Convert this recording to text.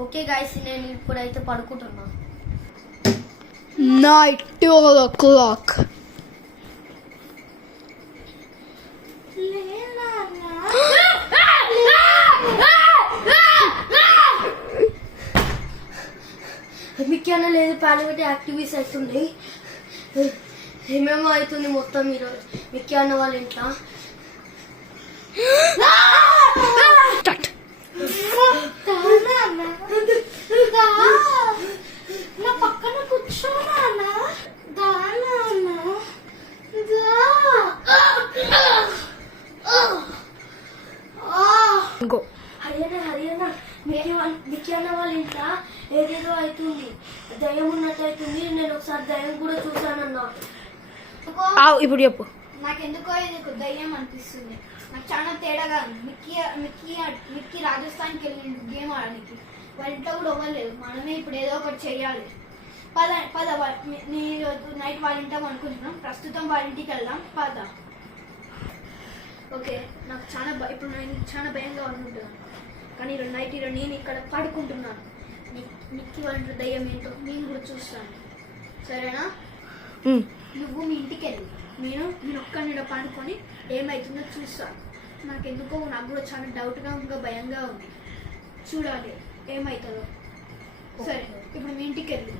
Okay guys, నేను ఇప్పుడైతే పడుకుంటున్నా. Night 12 o'clock. మిక్యాన లేదు, పాలిమెట్ యాక్టివిటీస్ అవుతుంది. ఏమేమో అవుతుంది మొత్తం ఈరోజు మిక్యాన్న వాళ్ళ ఇంట్లో. నా పక్కన కూర్చోనా? హరియానా మిక్యాన్న వాళ్ళ ఇంట్లో ఏదేదో అవుతుంది, దయ్యం ఉన్నట్టు అవుతుంది. నేను ఒకసారి దయ్యం కూడా చూసానన్నా. ఇప్పుడు చెప్పు. నాకెందుకో ఇది దయ్యం అనిపిస్తుంది. నాకు చాలా తేడాగా ఉంది. మిక్కీ రాజస్థాన్కి వెళ్ళింది గేమ్ ఆడడానికి. వాళ్ళ ఇంట్లో కూడా ఇవ్వలేదు. మనమే ఇప్పుడు ఏదో ఒకటి చెయ్యాలి. పద నైట్ వాళ్ళ ఇంట్లో అనుకుంటున్నాం. ప్రస్తుతం వాళ్ళ ఇంటికి వెళ్దాం. పద. ఓకే, నాకు ఇప్పుడు నేను చాలా భయంగా ఉంటున్నాను. కానీ ఈరోజు నైట్ నేను ఇక్కడ పడుకుంటున్నాను. మిక్కీ వాళ్ళ ఇంట్లో దయ్యం ఏంటో నేను కూడా చూస్తాను. సరేనా? నువ్వు మీ ఇంటికి వెళ్ళి నేను ఒక్కడిని పడుకొని ఏమవుతుందో చూస్తాను. నాకు కూడా చాలా డౌట్గా ఇంకా భయంగా ఉంది. చూడాలి ఏమవుతుందో. సరే, ఇప్పుడు మీ ఇంటికి వెళ్ళి